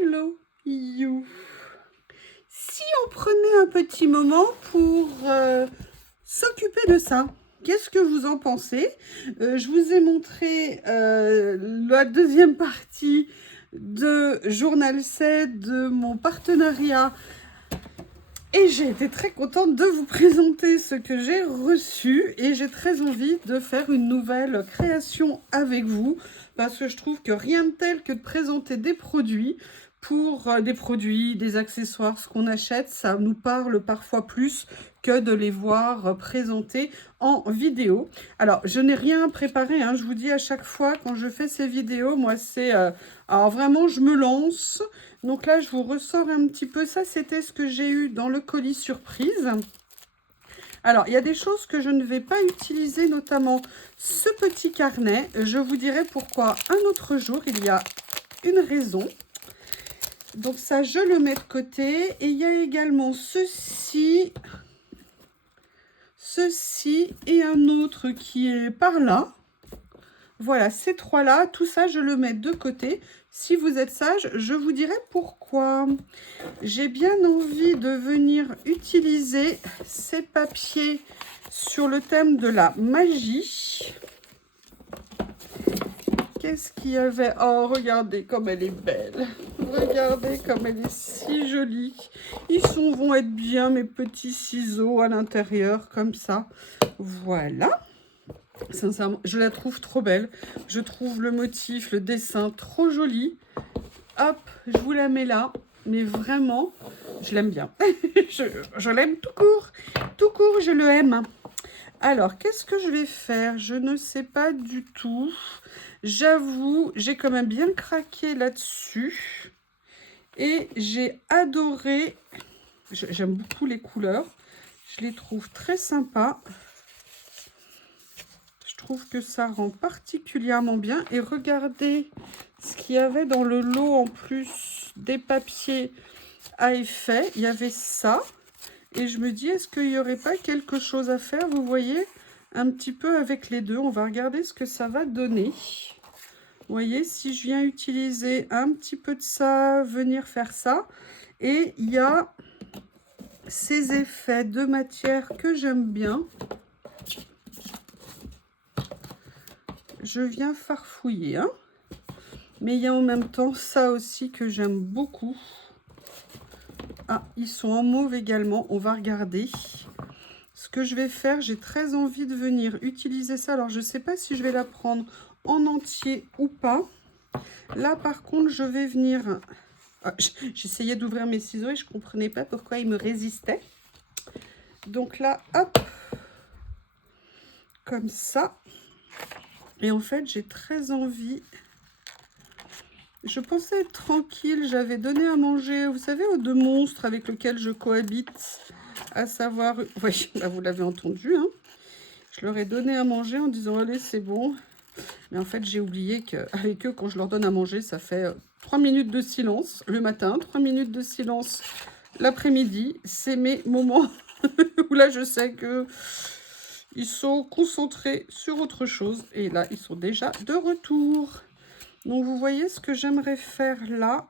Hello you. Si on prenait un petit moment pour s'occuper de ça, qu'est-ce que vous en pensez? Je vous ai montré la deuxième partie de Journal 7, de mon partenariat. Et j'ai été très contente de vous présenter ce que j'ai reçu et j'ai très envie de faire une nouvelle création avec vous parce que je trouve que rien de tel que de présenter des produits pour des produits, des accessoires, ce qu'on achète, ça nous parle parfois plus que de les voir présentés en vidéo. Alors, je n'ai rien préparé, hein, je vous dis à chaque fois quand je fais ces vidéos, moi c'est... alors vraiment, je me lance. Donc là, je vous ressors un petit peu. Ça, c'était ce que j'ai eu dans le colis surprise. Alors, il y a des choses que je ne vais pas utiliser, notamment ce petit carnet. Je vous dirai pourquoi un autre jour. Il y a une raison. Donc ça, je le mets de côté. Et il y a également ceci. Ceci et un autre qui est par là. Voilà, ces trois-là, tout ça, je le mets de côté. Si vous êtes sage, je vous dirai pourquoi. J'ai bien envie de venir utiliser ces papiers sur le thème de la magie. Qu'est-ce qu'il y avait? Oh, regardez comme elle est belle. Regardez comme elle est si jolie. Ils vont être bien, mes petits ciseaux à l'intérieur, comme ça. Voilà. Sincèrement, je la trouve trop belle. Je trouve le motif, le dessin trop joli. Hop, je vous la mets là. Mais vraiment, je l'aime bien. je l'aime tout court. Tout court, je le aime. Alors, qu'est-ce que je vais faire? Je ne sais pas du tout. J'avoue, j'ai quand même bien craqué là-dessus. Et j'ai adoré. J'aime beaucoup les couleurs. Je les trouve très sympas. Je trouve que ça rend particulièrement bien. Et regardez ce qu'il y avait dans le lot en plus des papiers à effet. Il y avait ça. Et je me dis, est-ce qu'il n'y aurait pas quelque chose à faire? Vous voyez, un petit peu avec les deux. On va regarder ce que ça va donner. Vous voyez, si je viens utiliser un petit peu de ça, venir faire ça. Et il y a ces effets de matière que j'aime bien. Je viens farfouiller, hein. Mais il y a en même temps ça aussi que j'aime beaucoup. Ah, ils sont en mauve également. On va regarder. Ce que je vais faire, j'ai très envie de venir utiliser ça. Alors, je ne sais pas si je vais la prendre en entier ou pas. Là, par contre, je vais venir... Ah, j'essayais d'ouvrir mes ciseaux et je ne comprenais pas pourquoi ils me résistaient. Donc là, hop, comme ça. Et en fait, j'ai très envie... Je pensais être tranquille. J'avais donné à manger, vous savez, aux deux monstres avec lesquels je cohabite. À savoir... Oui, bah vous l'avez entendu, hein. Je leur ai donné à manger en disant, allez, c'est bon. Mais en fait, j'ai oublié qu'avec eux, quand je leur donne à manger, ça fait 3 minutes de silence le matin, 3 minutes de silence l'après-midi. C'est mes moments où là, je sais que ils sont concentrés sur autre chose. Et là, ils sont déjà de retour. Donc, vous voyez ce que j'aimerais faire là.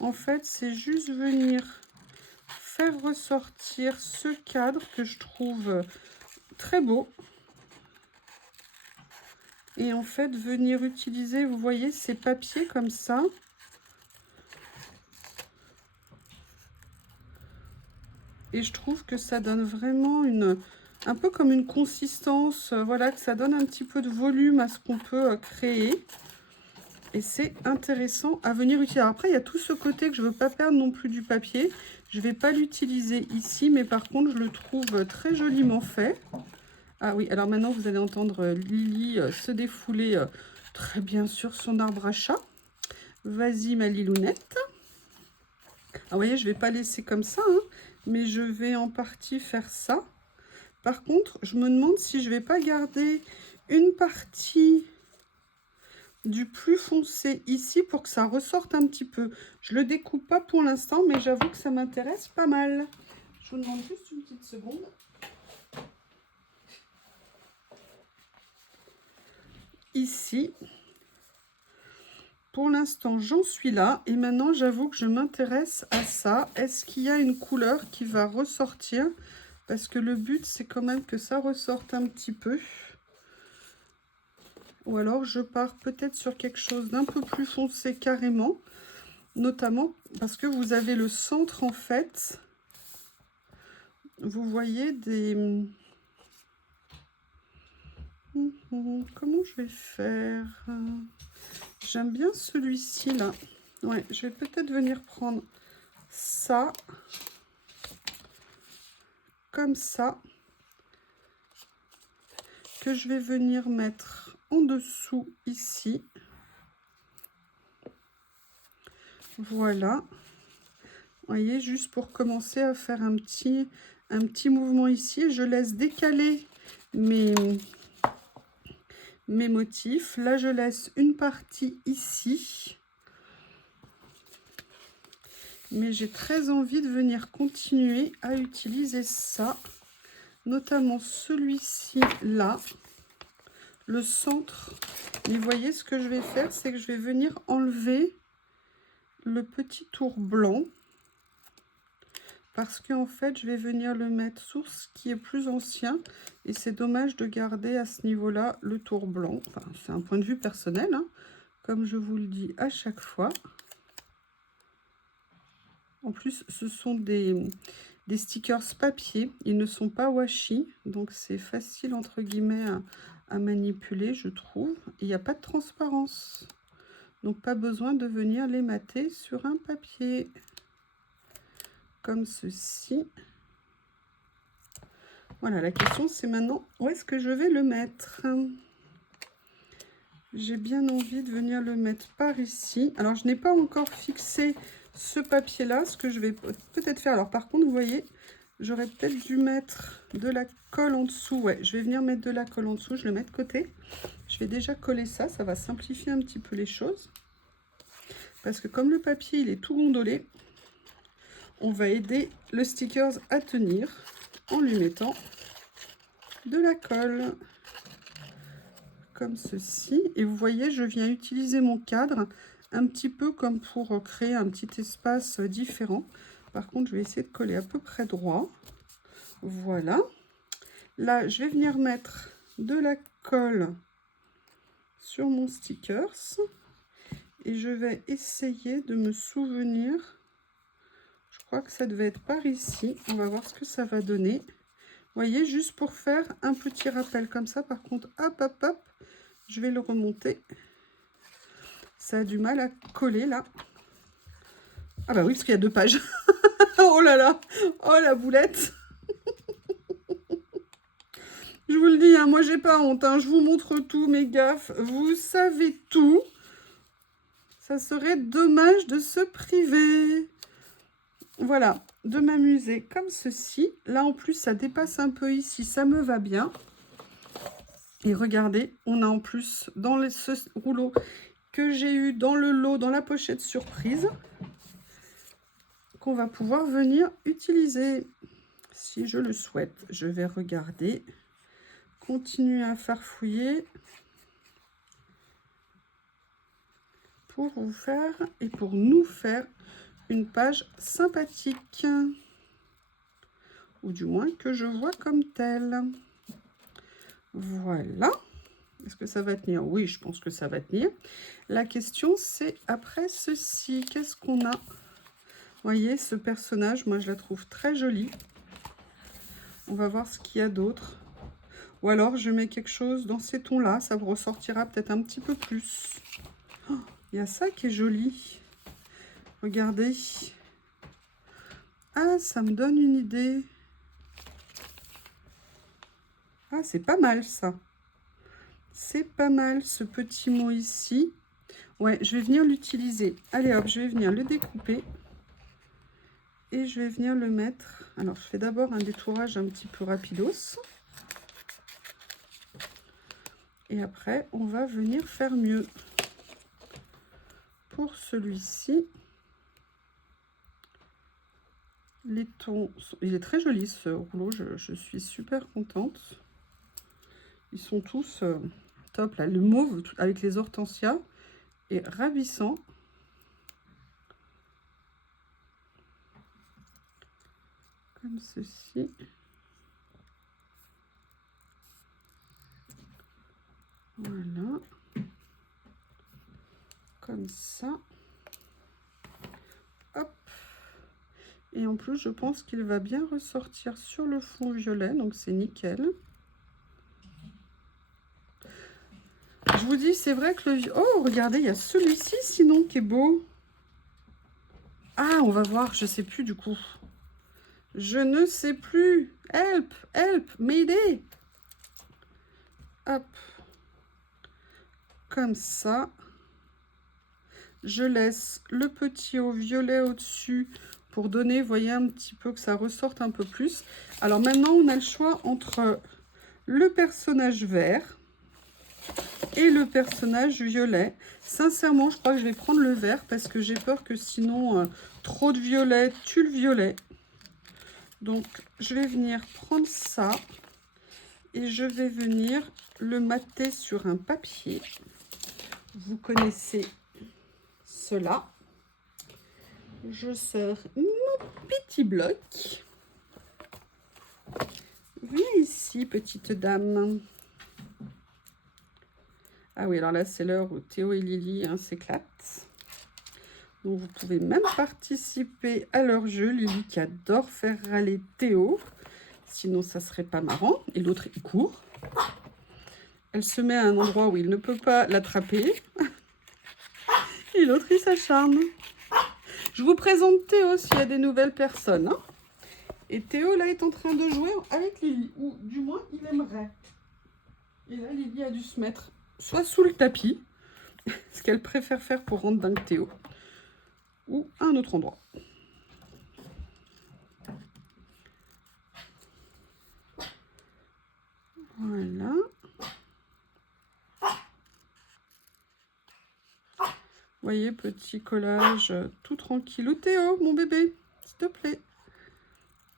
En fait, c'est juste venir faire ressortir ce cadre que je trouve très beau. Et en fait, venir utiliser, vous voyez, ces papiers comme ça. Et je trouve que ça donne vraiment un peu comme une consistance, voilà, que ça donne un petit peu de volume à ce qu'on peut créer. Et c'est intéressant à venir utiliser. Alors après, il y a tout ce côté que je ne veux pas perdre non plus du papier. Je ne vais pas l'utiliser ici, mais par contre, je le trouve très joliment fait. Ah oui, alors maintenant, vous allez entendre Lily se défouler très bien sur son arbre à chat. Vas-y, ma Lilounette. Ah, vous voyez, je ne vais pas laisser comme ça, hein, mais je vais en partie faire ça. Par contre, je me demande si je ne vais pas garder une partie du plus foncé ici pour que ça ressorte un petit peu. Je ne le découpe pas pour l'instant, mais j'avoue que ça m'intéresse pas mal. Je vous demande juste une petite seconde. Ici, pour l'instant, j'en suis là. Et maintenant, j'avoue que je m'intéresse à ça. Est-ce qu'il y a une couleur qui va ressortir? Parce que le but, c'est quand même que ça ressorte un petit peu. Ou alors, je pars peut-être sur quelque chose d'un peu plus foncé carrément. Notamment parce que vous avez le centre, en fait. Vous voyez des... Comment je vais faire? J'aime bien celui-ci, là. Ouais, je vais peut-être venir prendre ça. Comme ça. Que je vais venir mettre en dessous, ici. Voilà. Vous voyez, juste pour commencer à faire un petit mouvement ici. Je laisse décaler mes motifs. Là, je laisse une partie ici. Mais j'ai très envie de venir continuer à utiliser ça. Notamment celui-ci, là. Le centre. Mais vous voyez, ce que je vais faire, c'est que je vais venir enlever le petit tour blanc. Parce qu'en fait, je vais venir le mettre sur ce qui est plus ancien. Et c'est dommage de garder à ce niveau-là le tour blanc. Enfin, c'est un point de vue personnel, hein, comme je vous le dis à chaque fois. En plus, ce sont des stickers papier. Ils ne sont pas washi. Donc, c'est facile, entre guillemets, à manipuler, je trouve. Il n'y a pas de transparence. Donc, pas besoin de venir les mater sur un papier. Comme ceci. Voilà, la question c'est maintenant où est-ce que je vais le mettre? J'ai bien envie de venir le mettre par ici. Alors, je n'ai pas encore fixé ce papier-là, ce que je vais peut-être faire. Alors, par contre, vous voyez, j'aurais peut-être dû mettre de la colle en dessous. Ouais, je vais venir mettre de la colle en dessous. Je le mets de côté. Je vais déjà coller ça. Ça va simplifier un petit peu les choses. Parce que comme le papier, il est tout gondolé, on va aider le stickers à tenir en lui mettant de la colle comme ceci. Et vous voyez, je viens utiliser mon cadre un petit peu comme pour créer un petit espace différent. Par contre, je vais essayer de coller à peu près droit. Voilà. Là, je vais venir mettre de la colle sur mon stickers et je vais essayer de me souvenir. Je crois que ça devait être par ici. On va voir ce que ça va donner. Vous voyez, juste pour faire un petit rappel comme ça. Par contre, hop, hop, hop, je vais le remonter. Ça a du mal à coller là. Ah bah oui, parce qu'il y a 2 pages. Oh là là, oh la boulette. Je vous le dis, hein, moi j'ai pas honte. Hein, je vous montre tout, mes gaffes. Vous savez tout. Ça serait dommage de se priver. Voilà, de m'amuser comme ceci. Là, en plus, ça dépasse un peu ici. Ça me va bien. Et regardez, on a en plus dans ce rouleau que j'ai eu dans le lot, dans la pochette surprise, qu'on va pouvoir venir utiliser. Si je le souhaite, je vais regarder. Continuer à farfouiller. Pour vous faire et pour nous faire une page sympathique. Ou du moins que je vois comme telle. Voilà. Est-ce que ça va tenir? Oui, je pense que ça va tenir. La question, c'est après ceci. Qu'est-ce qu'on a? Vous voyez, ce personnage, moi, je la trouve très jolie. On va voir ce qu'il y a d'autre. Ou alors, je mets quelque chose dans ces tons-là. Ça vous ressortira peut-être un petit peu plus. Oh, il y a ça qui est joli. Regardez. Ah, ça me donne une idée. Ah, c'est pas mal, ça. C'est pas mal, ce petit mot ici. Ouais, je vais venir l'utiliser. Allez, hop, je vais venir le découper. Et je vais venir le mettre. Alors, je fais d'abord un détourage un petit peu rapidos. Et après, on va venir faire mieux. Pour celui-ci, les tons... Il est très joli, ce rouleau. Je suis super contente. Ils sont tous top, là. Le mauve avec les hortensias et ravissant. Comme ceci. Voilà. Comme ça. Hop. Et en plus, je pense qu'il va bien ressortir sur le fond violet, donc c'est nickel. Je vous dis, c'est vrai que le... Oh, regardez, il y a celui-ci, sinon, qui est beau. Ah, on va voir, je sais plus du coup. Je ne sais plus. Help, help, m'aider. Hop. Comme ça. Je laisse le petit au violet au-dessus pour donner, vous voyez, un petit peu que ça ressorte un peu plus. Alors maintenant, on a le choix entre le personnage vert et le personnage violet. Sincèrement, je crois que je vais prendre le vert parce que j'ai peur que sinon, trop de violet tue le violet. Donc, je vais venir prendre ça et je vais venir le mater sur un papier. Vous connaissez cela. Je sers mon petit bloc. Viens ici, petite dame. Ah oui, alors là, c'est l'heure où Théo et Lily s'éclatent. Donc, vous pouvez même participer à leur jeu. Lily qui adore faire râler Théo. Sinon, ça serait pas marrant. Et l'autre, il court. Elle se met à un endroit où il ne peut pas l'attraper. Et l'autre, il s'acharne. Je vous présente Théo s'il y a des nouvelles personnes. Et Théo, là, est en train de jouer avec Lily. Ou du moins, il aimerait. Et là, Lily a dû se mettre soit sous le tapis, ce qu'elle préfère faire pour rendre dingue Théo, ou à un autre endroit. Voilà. Vous voyez, petit collage tout tranquille. Théo, mon bébé, s'il te plaît.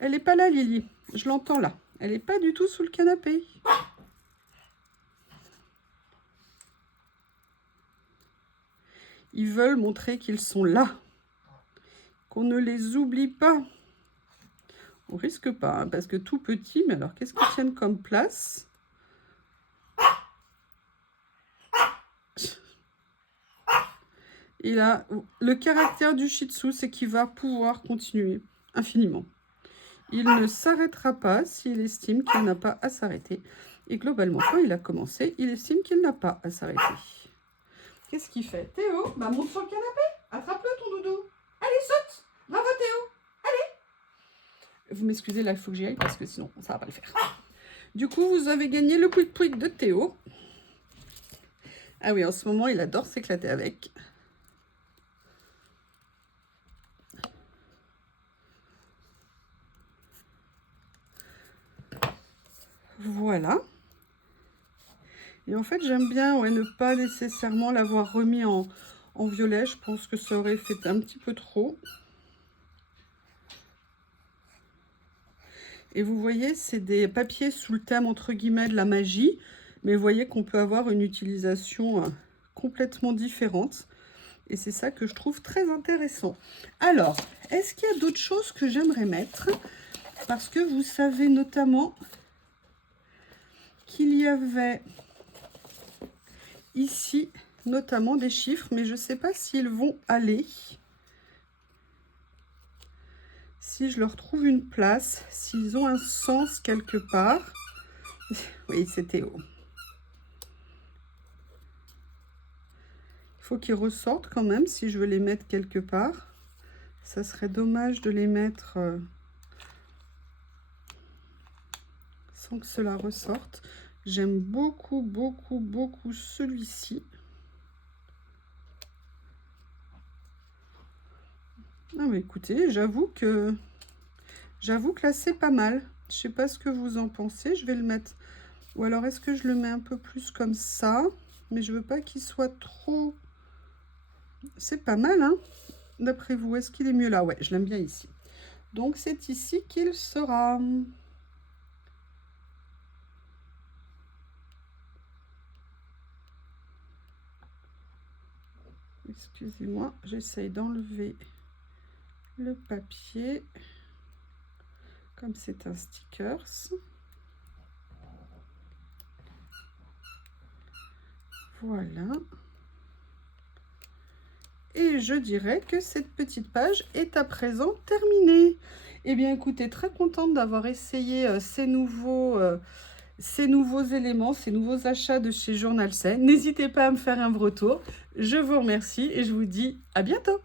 Elle n'est pas là, Lily. Je l'entends là. Elle n'est pas du tout sous le canapé. Ils veulent montrer qu'ils sont là. Qu'on ne les oublie pas. On risque pas, hein, parce que tout petit, mais alors qu'est-ce qu'ils tiennent comme place? Il a le caractère du Shih Tzu, c'est qu'il va pouvoir continuer infiniment. Il ne s'arrêtera pas s'il estime qu'il n'a pas à s'arrêter. Et globalement, quand il a commencé, il estime qu'il n'a pas à s'arrêter. Qu'est-ce qu'il fait? Théo, bah monte sur le canapé. Attrape-le ton doudou. Allez, saute. Bravo Théo. Allez. Vous m'excusez, là, il faut que j'y aille parce que sinon, ça va pas le faire. Du coup, vous avez gagné le pouic pouic de Théo. Ah oui, en ce moment, il adore s'éclater avec. Voilà. Et en fait, j'aime bien ne pas nécessairement l'avoir remis en violet. Je pense que ça aurait fait un petit peu trop. Et vous voyez, c'est des papiers sous le thème, entre guillemets, de la magie. Mais vous voyez qu'on peut avoir une utilisation complètement différente. Et c'est ça que je trouve très intéressant. Alors, est-ce qu'il y a d'autres choses que j'aimerais mettre? Parce que vous savez notamment qu'il y avait ici notamment des chiffres, mais je ne sais pas s'ils vont aller. Si je leur trouve une place, s'ils ont un sens quelque part. Oui, c'est Théo. Il faut qu'ils ressortent quand même si je veux les mettre quelque part. Ça serait dommage de les mettre sans que cela ressorte. J'aime beaucoup, beaucoup, beaucoup celui-ci. Ah mais écoutez, j'avoue que là c'est pas mal. Je sais pas ce que vous en pensez. Je vais le mettre. Ou alors est-ce que je le mets un peu plus comme ça? Mais je veux pas qu'il soit trop... C'est pas mal, hein? D'après vous, est-ce qu'il est mieux là? Ouais, je l'aime bien ici. Donc c'est ici qu'il sera. Excusez-moi, j'essaye d'enlever le papier. Comme c'est un stickers. Voilà. Et je dirais que cette petite page est à présent terminée. Eh bien, écoutez, très contente d'avoir essayé ces nouveaux éléments, ces nouveaux achats de chez Journal Scène. N'hésitez pas à me faire un retour. Je vous remercie et je vous dis à bientôt.